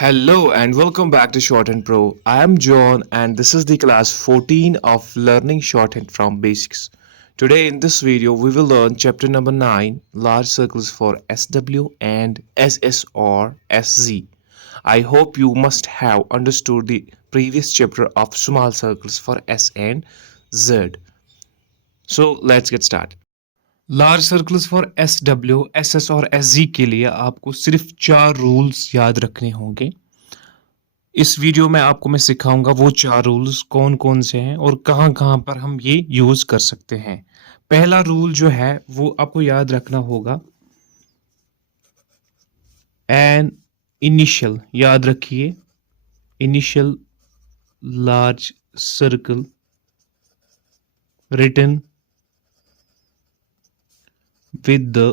Hello and welcome back to Shorthand Pro. I am John and this is the class 14 of Learning Shorthand from Basics. Today in this video we will learn chapter number 9 large circles for SW and SS or SZ. I hope you must have understood the previous chapter of small circles for S and Z. So let's get started. Large circles for S W S S और S G के लिए आपको सिर्फ 4 rules याद रखने होंगे। इस video में आपको मैं सिखाऊंगा वो 4 रूल्स कौन कौन से हैं और कहाँ कहाँ पर हम ये यूज़ कर सकते हैं। पहला रूल जो है वो आपको याद रखना होगा, एन इनिशियल, याद रखिए, initial large circle written with the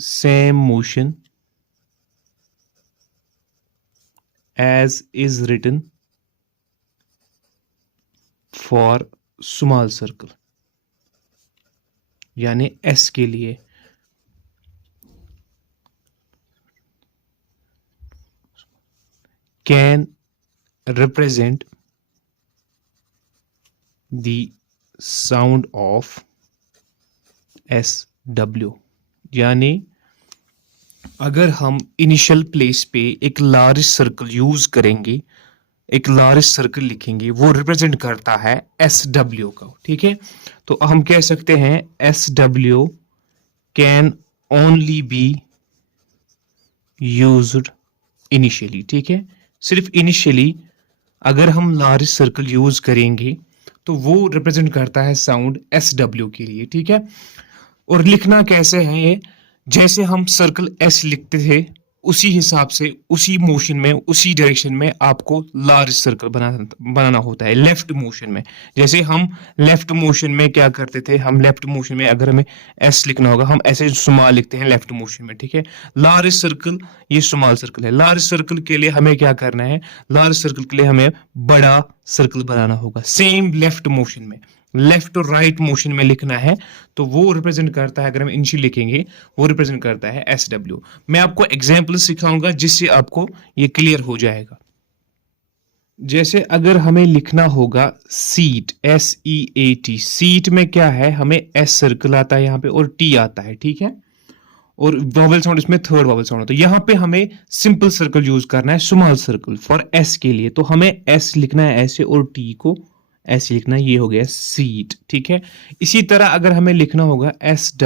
same motion as is written for small circle, यानी S के लिए can represent the sound of SW। यानी अगर हम इनिशियल प्लेस पे एक लार्ज सर्कल यूज करेंगे, एक लार्ज सर्कल लिखेंगे, वो रिप्रेजेंट करता है SW का, ठीक है। तो हम कह सकते हैं SW can only be used initially, ठीक है। सिर्फ इनिशियली अगर हम लार्ज सर्कल यूज करेंगे तो वो रिप्रेजेंट करता है साउंड SW के लिए, ठीक है। और लिखना कैसे है ये, जैसे हम सर्कल एस लिखते थे उसी हिसाब से, उसी मोशन में, उसी डायरेक्शन में आपको लार्ज सर्कल बनाना होता है। लेफ्ट मोशन में, जैसे हम लेफ्ट मोशन में क्या करते थे, हम लेफ्ट मोशन में अगर हमें एस लिखना होगा हम ऐसे स्मॉल लिखते हैं लेफ्ट मोशन में, ठीक है। लार्ज सर्कल ये स्मॉल सर्कल है। लार्ज सर्कल के लिए हमें क्या करना है, लार्ज सर्कल के लिए हमें बड़ा सर्कल बनाना होगा। सेम लेफ्ट मोशन में, लेफ्ट और राइट मोशन में लिखना है तो वो रिप्रेजेंट करता है, अगर हम इनिशियल लिखेंगे वो रिप्रेजेंट करता है SW। मैं आपको एग्जांपल सिखाऊंगा जिससे आपको ये क्लियर हो जाएगा। जैसे अगर हमें लिखना होगा सीट, SEAT, सीट में क्या है, हमें S सर्कल आता है यहाँ पे और T आता है, ठीक है। और वॉवल साउंड इसमें थर्ड वॉवल साउंड होता है। यहाँ पे हमें सिंपल सर्कल यूज करना है, स्मॉल सर्कल फॉर S के लिए। तो हमें S लिखना है ऐसे और T को ऐसे लिखना है, ये हो गया सीट, ठीक है। इसी तरह अगर हमें लिखना होगा SWEET,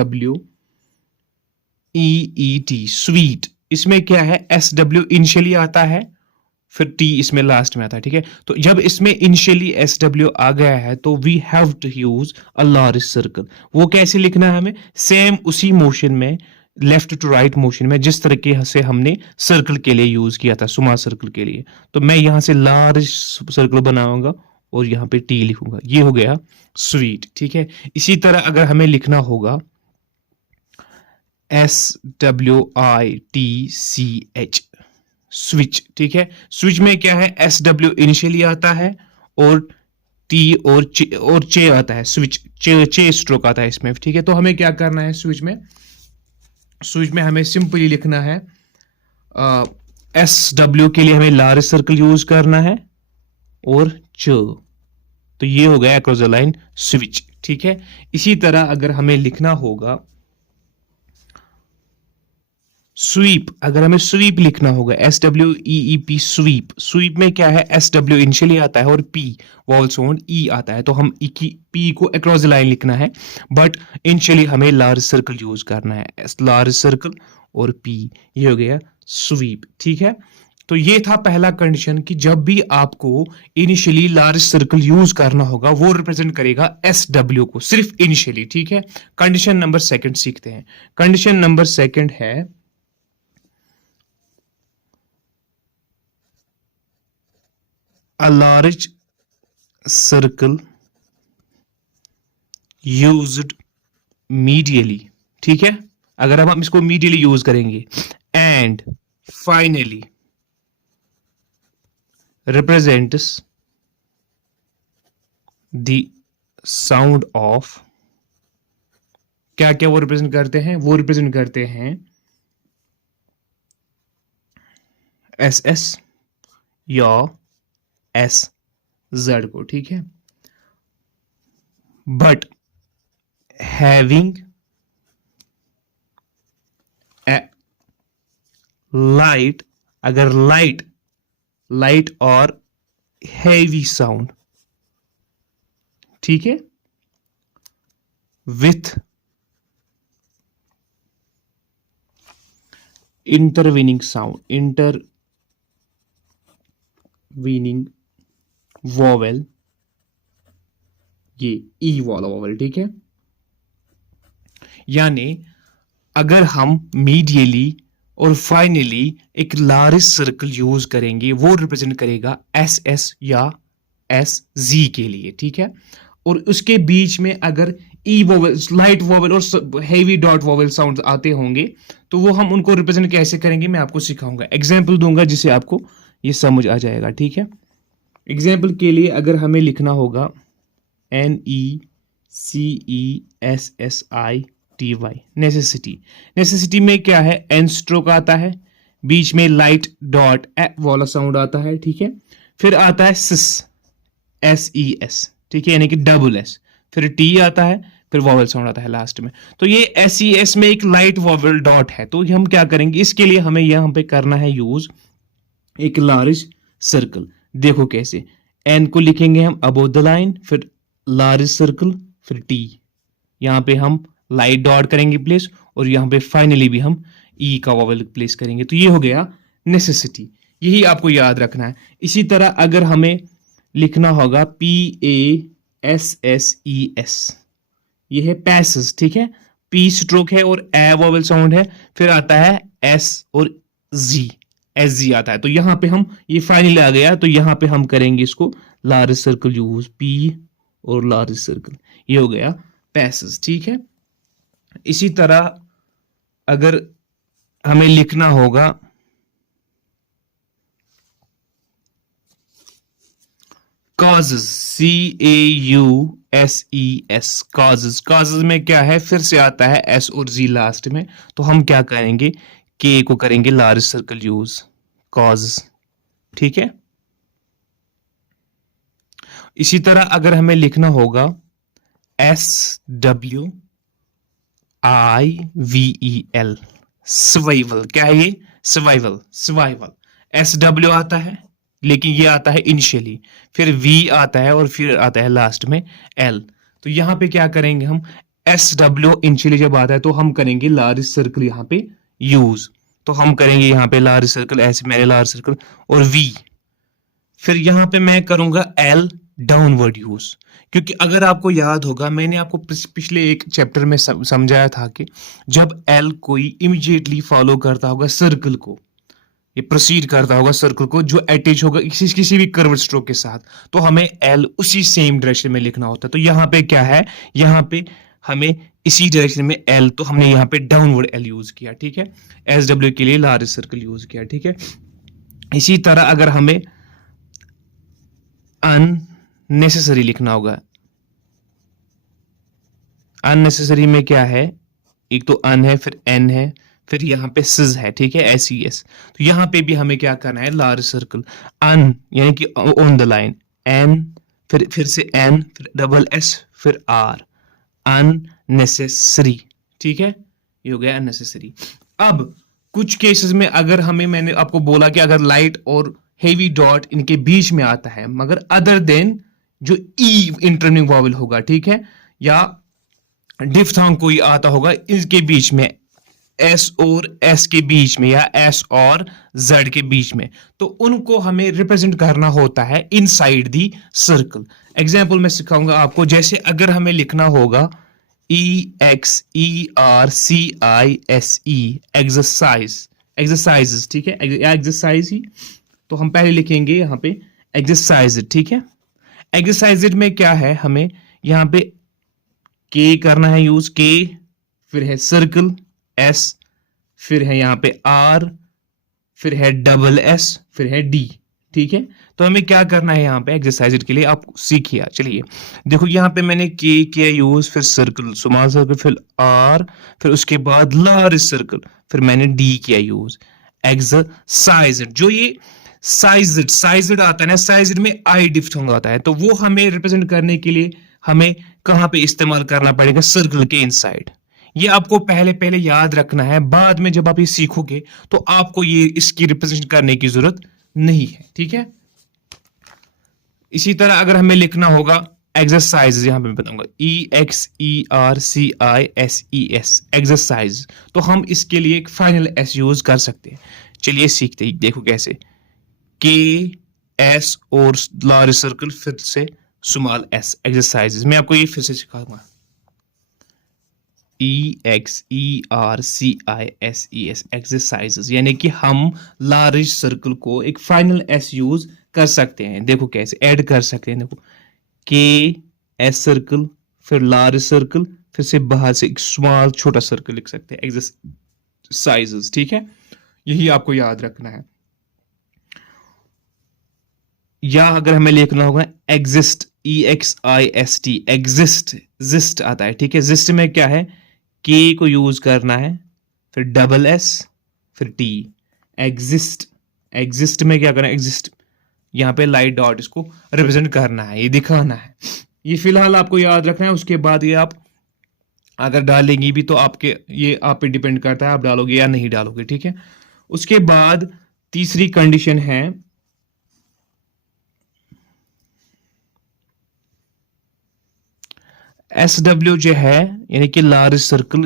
स्वीट, इसमें क्या है, SW इनिशियली आता है फिर T इसमें लास्ट में आता है, ठीक है। तो जब इसमें इनिशियली SW आ गया है तो we have to use a large circle. वो कैसे लिखना है हमें, सेम उसी मोशन में, लेफ्ट टू राइट मोशन में, जिस तरीके से हमने सर्कल के लिए यूज किया था, स्मॉल सर्कल के लिए। तो मैं यहां से लार्ज सर्कल बनाऊंगा और यहाँ पे T लिखूंगा, ये हो गया स्वीट, ठीक है। इसी तरह अगर हमें लिखना होगा SWITCH, स्विच, ठीक है। स्विच में क्या है, SW इनिशियली आता है और T और चे आता है, स्विच चे स्ट्रोक आता है इसमें, ठीक है। तो हमें क्या करना है, स्विच में हमें सिंपली लिखना है SW के लिए हमें लार्ज सर्कल यूज करना है और तो ये हो गया अक्रॉस द लाइन स्विच, ठीक है। इसी तरह अगर हमें लिखना होगा स्वीप, अगर हमें स्वीप लिखना होगा SWEEP, स्वीप, स्वीप में क्या है, SW इनिशियली आता है और P वॉवल साउंड E आता है। तो हम P को अक्रॉस द लाइन लिखना है, बट इनिशियली हमें लार्ज सर्कल यूज करना है, लार्ज सर्कल और P, ये हो गया स्वीप, ठीक है। तो ये था पहला कंडीशन कि जब भी आपको इनिशियली लार्ज सर्कल यूज करना होगा वो रिप्रेजेंट करेगा SW को, सिर्फ इनिशियली, ठीक है। कंडीशन नंबर सेकंड सीखते हैं। कंडीशन नंबर सेकंड है a large circle used medially, ठीक है। अगर हम इसको medially यूज करेंगे, and finally represents the sound of, क्या क्या वो रिप्रेजेंट करते हैं, वो रिप्रेजेंट करते हैं SS, या एस जेड को, ठीक है। बट हैविंग ए लाइट, अगर लाइट और हैवी साउंड, ठीक है, विथ इंटरवीनिंग वॉवेल, ये ई वाला वॉवेल, ठीक है। यानी अगर हम मीडियली और फाइनली एक लार्ज सर्कल यूज करेंगे, वो रिप्रेजेंट करेगा एस एस या एस जी के लिए, ठीक है। और उसके बीच में अगर ई वोवेल, लाइट वोवेल और हेवी डॉट वोवेल साउंड आते होंगे तो वो हम उनको रिप्रेजेंट कैसे करेंगे मैं आपको सिखाऊंगा, एग्जाम्पल दूंगा जिससे आपको ये समझ आ जाएगा, ठीक है। एग्जाम्पल के लिए अगर हमें लिखना होगा NECESSITY, नेसेसिटी में क्या है, एन स्ट्रोक आता है, बीच में लाइट डॉट वाला साउंड आता है, ठीक है। फिर आता है सिस, SES, ठीक है, यानी कि डबल एस, फिर टी आता है, फिर वॉवेल साउंड आता है लास्ट में। तो ये SES में एक लाइट वॉवेल डॉट है, तो हम क्या करेंगे, इसके लिए हमें यहां पे करना है यूज एक लार्ज सर्कल। देखो कैसे, एन को लिखेंगे हम अबोव द लाइन, फिर लार्ज सर्कल, फिर टी, यहां पे हम लाइट डॉट करेंगे प्लेस, और यहां पे फाइनली भी हम ई का वॉवेल प्लेस करेंगे। तो ये हो गया नेसेसिटी, यही आपको याद रखना है। इसी तरह अगर हमें लिखना होगा PASSES, ये है पैसेस, ठीक है, पी स्ट्रोक है और ए वोवेल साउंड है, फिर आता है एस और जी, SG आता है। तो यहां पे हम, ये फाइनली आ गया, तो यहां पे हम करेंगे इसको लार्ज सर्कल यूज, पी और लार्ज सर्कल, ये हो गया पैसेस, ठीक है। इसी तरह अगर हमें लिखना होगा causes, CAUSES, causes में क्या है, फिर से आता है S और Z लास्ट में, तो हम क्या करेंगे, K को करेंगे लार्ज सर्कल यूज, causes, ठीक है। इसी तरह अगर हमें लिखना होगा SWIVEL, सर्वाइवल, क्या है ये, सर्वाइवल, SW आता है, लेकिन ये आता है इनिशियली, फिर V आता है और फिर आता है लास्ट में L। तो यहां पे क्या करेंगे हम, SW इनिशियली जब आता है तो हम करेंगे लार्ज सर्कल यहां पे यूज, तो हम करेंगे यहां पे लार्ज सर्कल, ऐसे मैंने लार्ज सर्कल और V, फिर यहां पे मैं करूंगा L डाउनवर्ड यूज, क्योंकि अगर आपको याद होगा मैंने आपको पिछले एक चैप्टर में समझाया था कि जब L कोई इमीडिएटली फॉलो करता होगा सर्कल को, ये प्रोसीड करता होगा सर्कल को जो अटैच होगा किसी भी कर्व स्ट्रोक के साथ, तो हमें L उसी सेम डायरेक्शन में लिखना होता है। तो यहाँ पे क्या है, यहाँ पे हमें इसी डायरेक्शन में L, तो हमने यहाँ पे डाउनवर्ड L यूज किया, ठीक है, SW के लिए लार्ज सर्कल यूज किया, ठीक है। इसी तरह अगर हमें अननेसेसरी लिखना होगा, अननेसेसरी में क्या है, एक तो अन है, फिर एन है, फिर यहाँ पे सिज है, ठीक है, SES। तो यहाँ पे भी हमें क्या करना है, लार्ज सर्कल, अन यानी कि ऑन द लाइन, एन, फिर से एन, फिर डबल एस, फिर आर, अननेसेसरी, ठीक है, ये हो गया अननेसेसरी। अब कुछ केसेस में अगर हमें, मैंने आपको बोला कि अगर लाइट और हेवी डॉट इनके बीच में आता है, मगर अदर देन जो ई इंटरनिंग वॉवेल होगा, ठीक है, या डिफ्थोंग कोई आता होगा इसके बीच में, एस और एस के बीच में, या एस और जेड के बीच में, तो उनको हमें रिप्रेजेंट करना होता है इनसाइड दी सर्कल। एग्जाम्पल मैं सिखाऊंगा आपको, जैसे अगर हमें लिखना होगा EXERCISE, एक्सरसाइज, ठीक है, एक्सरसाइज ही, तो हम पहले लिखेंगे यहाँ पे एक्सरसाइज, ठीक है। एक्सरसाइज में क्या है, हमें यहाँ पे के करना है यूज, के, फिर है सर्कल S, फिर है यहाँ पे R, फिर है डबल S, फिर है D, ठीक है। तो हमें क्या करना है यहाँ पे एक्सरसाइज के लिए, आप सीखिए। चलिए देखो, यहाँ पे मैंने के किया यूज, फिर सर्कल, स्मॉल सर्कल, फिर R, फिर उसके बाद लार्ज सर्कल, फिर मैंने D किया यूज, एक्सरसाइज। जो ये साइज्ड आता है ना, साइज्ड में आई डिफ्थोंग आता है, तो वो हमें रिप्रेजेंट करने के लिए हमें कहां पे इस्तेमाल करना पड़ेगा, सर्कल के इनसाइड। ये आपको पहले पहले याद रखना है, बाद में जब आप ये सीखोगे तो आपको ये इसकी रिप्रेजेंट करने की जरूरत नहीं है, ठीक है। इसी तरह अगर हमें लिखना होगा एक्सरसाइज, यहां पे मैं बताऊंगा EXERCISES एक्सरसाइज, तो हम इसके लिए एक फाइनल एस यूज कर सकते हैं। चलिए सीखते हैं, देखो कैसे। के एस और लार्ज सर्कल फिर से स्मॉल एस एक्सरसाइजेज, मैं आपको ये फिर से सिखाऊंगा। EXERCISES एक्सरसाइजेज, यानी कि हम लार्ज सर्कल को एक फाइनल एस यूज कर सकते हैं। देखो कैसे ऐड कर सकते हैं, देखो के एस सर्कल, फिर लार्ज सर्कल, फिर से बाहर से एक स्मॉल छोटा सर्कल लिख सकते हैं, एक्सरसाइजेज, ठीक है। यही आपको याद रखना है। या अगर हमें लिखना होगा एग्जिस्ट, EXIST एग्जिस्ट आता है, ठीक है। जिस्ट में क्या है, के को यूज करना है, फिर डबल एस, फिर टी, एग्जिस्ट में क्या करना है, एग्जिस्ट, यहाँ पे लाइट डॉट इसको रिप्रेजेंट करना है, ये दिखाना है। ये फिलहाल आपको याद रखना है, उसके बाद ये आप अगर डालेंगी भी तो आपके ये आप पे डिपेंड करता है, आप डालोगे या नहीं डालोगे, ठीक है। उसके बाद तीसरी कंडीशन है SW जो है, यानी कि large circle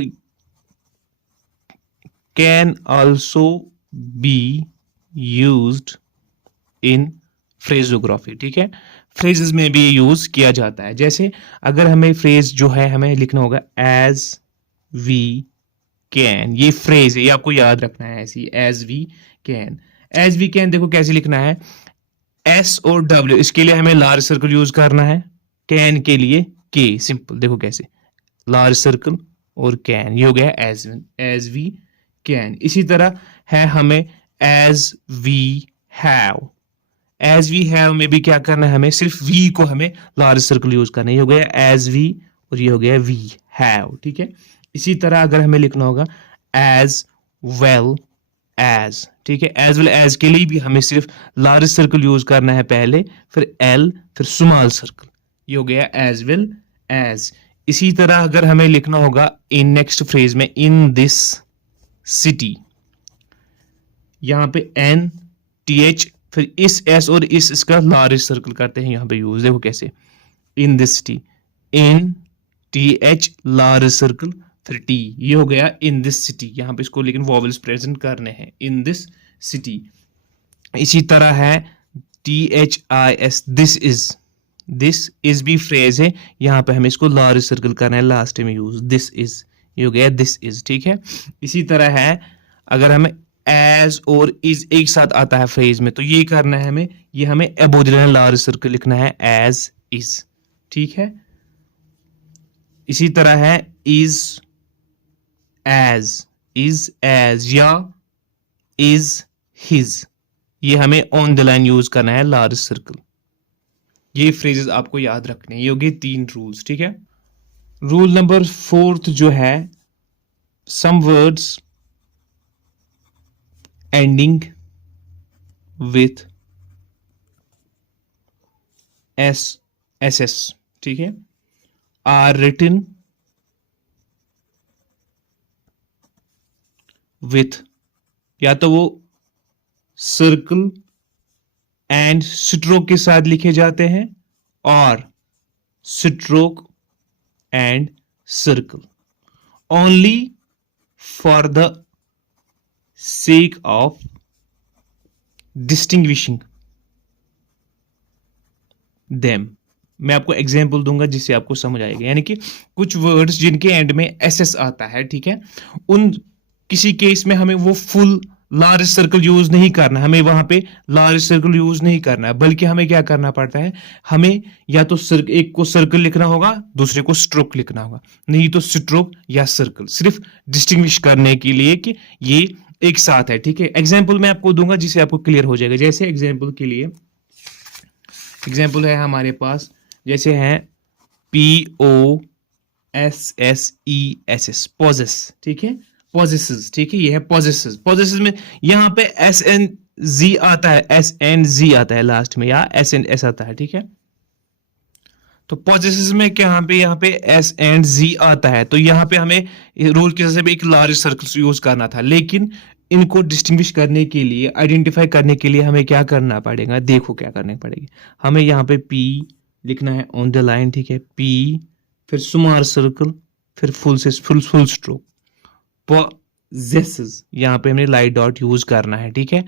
can also be used in फ्रेजोग्राफी, ठीक है। फ्रेजेस में भी यूज किया जाता है। जैसे अगर हमें फ्रेज जो है हमें लिखना होगा एज वी कैन, ये फ्रेज है, ये आपको याद रखना है ऐसी, as we can. As we can देखो कैसे लिखना है, एस और डब्ल्यू, इसके लिए हमें लार्ज सर्कल यूज करना है, कैन के लिए के, सिंपल। देखो कैसे, लार्ज सर्कल और कैन, ये हो गया एज वी कैन। इसी तरह है हमें as we have, as we have में भी क्या करना है, हमें सिर्फ वी को हमें लार्ज सर्कल यूज करना है, ये हो गया एज वी और ये हो गया वी हैव, ठीक है। इसी तरह अगर हमें लिखना होगा एज वेल एज, ठीक है। एज वेल एज के लिए भी हमें सिर्फ लार्ज सर्कल यूज करना है पहले, फिर एल, फिर स्मॉल सर्कल, ये हो गया एज वेल एज। इसी तरह अगर हमें लिखना होगा इन नेक्स्ट फ्रेज में, इन दिस सिटी, यहां पे एन टी एच, फिर इस एस और इस इसका लार्ज सर्कल करते हैं यहां पे यूज, देखो कैसे, in this city, in T H large circle, फिर टी, ये हो गया इन दिस सिटी, यहां पे इसको लेकिन वॉवल्स प्रेजेंट करने हैं, इन दिस सिटी। इसी तरह है THIS, दिस इज भी फ्रेज है, यहां पे हमें इसको लार्ज सर्कल करना है, लास्ट में यूज, दिस इज, ये हो गया दिस इज, ठीक है। इसी तरह है अगर हमें एज और इज एक साथ आता है फ्रेज में, तो ये करना है हमें, ये हमें above the line large circle लिखना है, एज इज, ठीक है। इसी तरह है इज एज या इज हिज, ये हमें ऑन द लाइन यूज करना है, लार्ज सर्कल। ये फ्रेजेस आपको याद रखने हैं, ये हो गए 3 रूल्स, ठीक है। रूल नंबर 4 जो है, some words ending with S, ठीक है, आर रिटन विथ, या तो वो सर्कल एंड स्ट्रोक के साथ लिखे जाते हैं, और stroke and circle, only for the sake of distinguishing them। मैं आपको एग्जाम्पल दूंगा जिससे आपको समझ आएगा, यानी कि कुछ वर्ड्स जिनके एंड में एस आता है, ठीक है, उन किसी केस में हमें वो फुल लार्ज सर्कल यूज नहीं करना, हमें वहां पे लार्ज सर्कल यूज नहीं करना है, बल्कि हमें क्या करना पड़ता है, हमें या तो एक को सर्कल लिखना होगा, दूसरे को स्ट्रोक लिखना होगा, नहीं तो स्ट्रोक या सर्कल, सिर्फ डिस्टिंग्विश करने के लिए कि ये एक साथ है, ठीक है। एग्जाम्पल मैं आपको दूंगा जिससे आपको क्लियर हो जाएगा। जैसे एग्जाम्पल के लिए, एग्जाम्पल है हमारे पास, जैसे है POSSESS, पोजेस, ठीक है, पोजेसेस, ठीक है, ये है पोजेसेस। पोजेसेस में यहां पे SN जी आता है, एस एंड जी आता है लास्ट में, या एस एंड एस आता है, ठीक है। तो पॉजेसिस में क्या यहाँ पे एस एंड जी आता है, तो यहाँ पे हमें रूल के हिसाब से एक लार्ज सर्कल यूज करना था, लेकिन इनको डिस्टिंग्विश करने के लिए, आइडेंटिफाई करने के लिए हमें क्या करना पड़ेगा, देखो क्या करने पड़ेगी। हमें यहाँ पे पी लिखना है ऑन द लाइन, ठीक है, पी, फिर स्मॉल सर्कल, फिर फुल स्ट्रोक, पॉजेसेस, यहाँ पे हमें लाइट डॉट यूज करना है, ठीक है।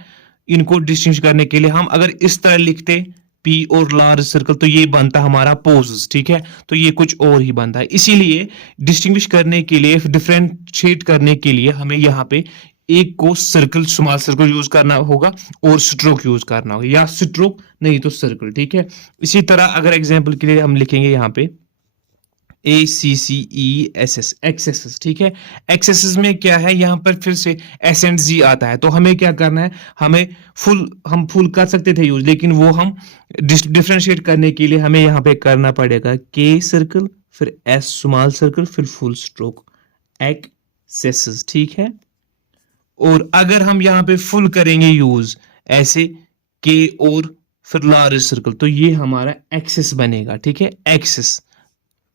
इनको डिस्टिंग्विश करने के लिए हम अगर इस तरह लिखते पी और लार्ज सर्कल, तो ये बनता हमारा पोजेस, ठीक है। तो ये कुछ और ही बनता है, इसीलिए डिस्टिंग्विश करने के लिए, डिफरेंशिएट करने के लिए हमें यहाँ पे एक को सर्कल, स्मॉल सर्कल यूज करना होगा और स्ट्रोक यूज करना होगा, या स्ट्रोक नहीं तो सर्कल, ठीक है। इसी तरह अगर एग्जाम्पल के लिए हम लिखेंगे यहाँ पे ACCESS, एक्सेसेस, ठीक है। एक्सेसेस में क्या है, यहाँ पर फिर से एस एंड जी आता है, तो हमें क्या करना है, हम फुल कर सकते थे यूज, लेकिन वो हम डिफरेंशिएट करने के लिए हमें यहाँ पे करना पड़ेगा के सर्कल, फिर एस स्मॉल सर्कल, फिर फुल स्ट्रोक, एक्सेसेस, ठीक है। और अगर हम यहाँ पे फुल करेंगे यूज ऐसे के और फिर लार्ज सर्कल, तो ये हमारा एक्सेस बनेगा, ठीक है, एक्सेस,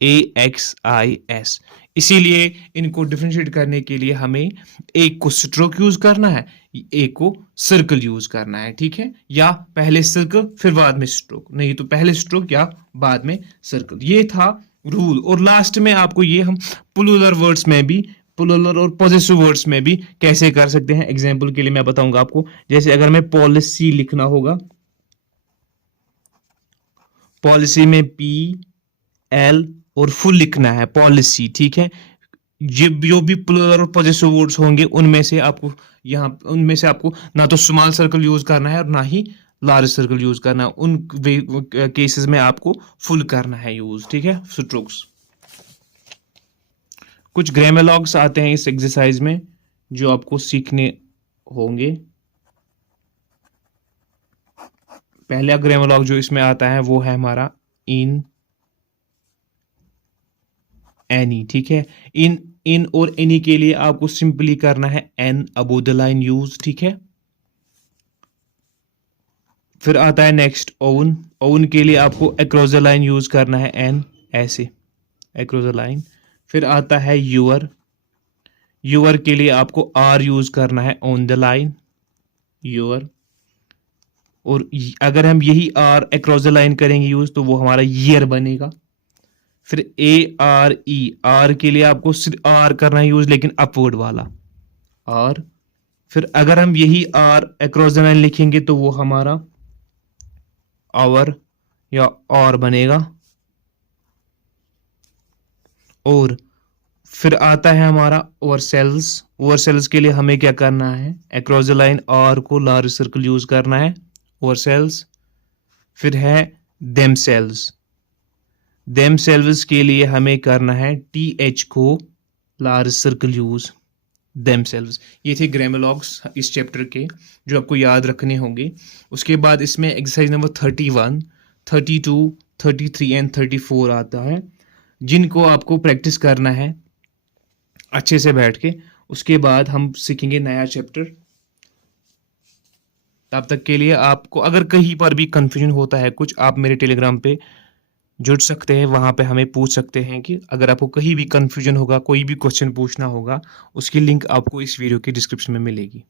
AXIS। इसीलिए इनको डिफरेंशिएट करने के लिए हमें एक को स्ट्रोक यूज करना है, एक को सर्कल यूज करना है, ठीक है, या पहले सर्कल फिर बाद में स्ट्रोक, नहीं तो पहले स्ट्रोक या बाद में सर्कल। ये था रूल। और लास्ट में आपको ये हम प्लूरल वर्ड्स में भी, प्लूरल और पॉजेसिव वर्ड्स में भी कैसे कर सकते हैं, एग्जांपल के लिए मैं बताऊंगा आपको। जैसे अगर मैं पॉलिसी लिखना होगा, पॉलिसी में PL और फुल लिखना है, पॉलिसी, ठीक है। जो भी प्लूरल और पॉजेसिव वर्ड्स होंगे उनमें से आपको ना तो स्मॉल सर्कल यूज करना है और ना ही लार्ज सर्कल यूज करना है। उन केसेस में आपको फुल करना है यूज, ठीक है, स्ट्रोक्स। कुछ ग्रामर आते हैं इस एक्सरसाइज में जो आपको सीखने होंगे। पहला ग्रामर जो इसमें आता है वो है हमारा इन एनी, ठीक है। इन और एनी के लिए आपको सिंपली करना है N above the line use, ठीक है। फिर आता है नेक्स्ट ओन, ओन के लिए आपको अक्रॉस द लाइन यूज करना है एन, ऐसे अक्रॉस द लाइन। फिर आता है यूअर, यूअर के लिए आपको आर यूज करना है ऑन द लाइन, यूअर। और अगर हम यही आर अक्रॉस द लाइन करेंगे यूज तो वो हमारा ईयर बनेगा। फिर ARE, आर के लिए आपको सिर्फ आर करना है यूज, लेकिन अपवर्ड वाला आर। फिर अगर हम यही आर अक्रॉस द लाइन लिखेंगे तो वो हमारा आवर या और बनेगा। और फिर आता है हमारा ओवरसेल्स, ओवरसेल्स के लिए हमें क्या करना है, अक्रॉस द लाइन आर को लार्ज सर्कल यूज करना है, ओवरसेल्स। फिर है देमसेल्व्स, देमसेल्व्स के लिए हमें करना है TH को लार्ज सर्कल यूज, देमसेल्व्स। ये थे ग्रामर इस चैप्टर के जो आपको याद रखने होंगे। उसके बाद इसमें एक्सरसाइज नंबर 31, 32, 33 एंड 34 आता है, जिनको आपको प्रैक्टिस करना है अच्छे से बैठ के। उसके बाद हम सीखेंगे नया चैप्टर। तब तक के लिए आपको अगर कहीं पर भी कंफ्यूजन होता है कुछ, आप मेरे टेलीग्राम पे जुड़ सकते हैं, वहाँ पे हमें पूछ सकते हैं कि अगर आपको कहीं भी कंफ्यूजन होगा, कोई भी क्वेश्चन पूछना होगा, उसकी लिंक आपको इस वीडियो की डिस्क्रिप्शन में मिलेगी।